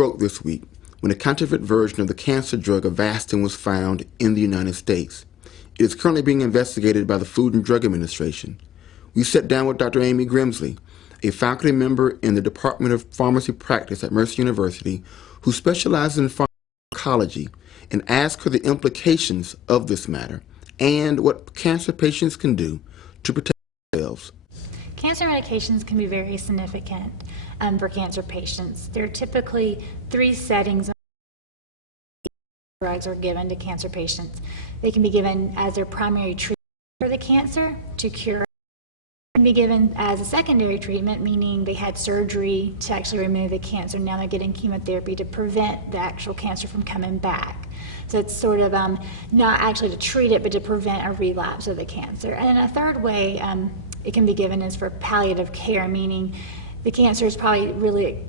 broke this week when a counterfeit version of the cancer drug Avastin was found in the United States. It is currently being investigated by the Food and Drug Administration. We sat down with Dr. Amy Grimsley, a faculty member in the Department of Pharmacy Practice at Mercer University who specializes in pharmacology, and asked her the implications of this matter and what cancer patients can do to protect themselves. Cancer medications can be very significant for cancer patients. There are typically 3 settings drugs are given to cancer patients. They can be given as their primary treatment for the cancer to cure. They can be given as a secondary treatment, meaning they had surgery to actually remove the cancer. Now they're getting chemotherapy to prevent the actual cancer from coming back. So it's sort of not actually to treat it, but to prevent a relapse of the cancer. And then a third way it can be given is for palliative care, meaning the cancer is probably really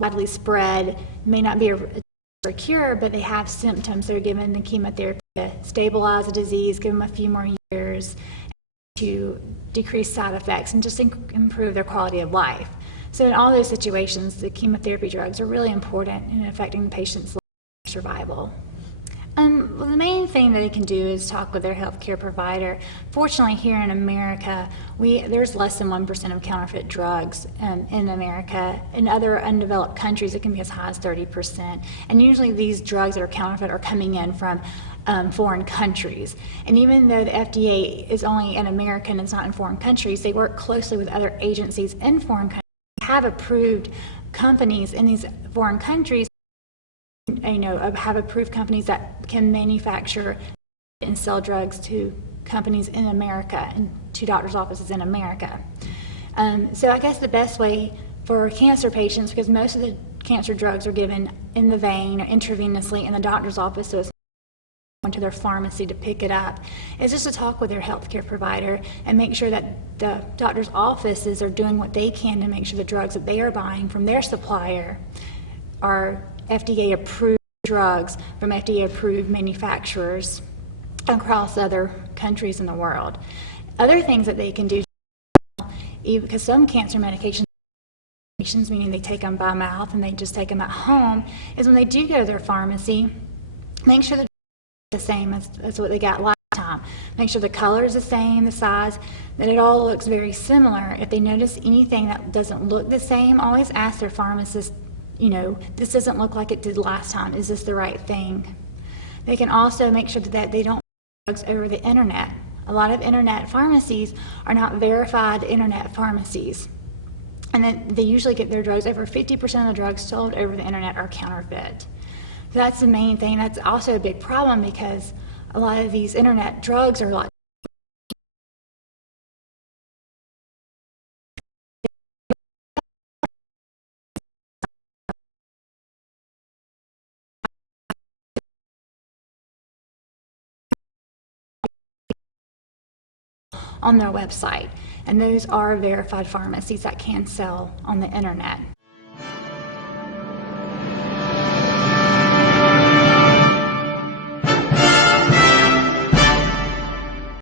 widely spread, may not be a cure, but they have symptoms. They're given the chemotherapy to stabilize the disease, give them a few more years to decrease side effects and just improve their quality of life. So in all those situations, the chemotherapy drugs are really important in affecting the patient's survival. Well, the main thing that they can do is talk with their healthcare provider. Fortunately, here in America, there's less than 1% of counterfeit drugs in America. In other undeveloped countries, it can be as high as 30%. And usually these drugs that are counterfeit are coming in from foreign countries. And even though the FDA is only in America and it's not in foreign countries, they work closely with other agencies in foreign countries. They have approved companies in these foreign countries, have approved companies that can manufacture and sell drugs to companies in America and to doctors' offices in America. So I guess the best way for cancer patients, because most of the cancer drugs are given in the vein or intravenously in the doctor's office, so it's going to their pharmacy to pick it up, is just to talk with their healthcare provider and make sure that the doctor's offices are doing what they can to make sure the drugs that they are buying from their supplier are FDA-approved drugs from FDA-approved manufacturers across other countries in the world. Other things that they can do, because some cancer medications, meaning they take them by mouth and they just take them at home, is when they do go to their pharmacy, make sure they're the same as what they got last time. Make sure the color is the same, the size, that it all looks very similar. If they notice anything that doesn't look the same, always ask their pharmacist, this doesn't look like it did last time. Is this the right thing? They can also make sure that they don't drugs over the internet. A lot of internet pharmacies are not verified internet pharmacies. And then they usually get their drugs, over 50% of the drugs sold over the internet are counterfeit. So that's the main thing. That's also a big problem because a lot of these internet drugs are like on their website, and those are verified pharmacies that can sell on the internet.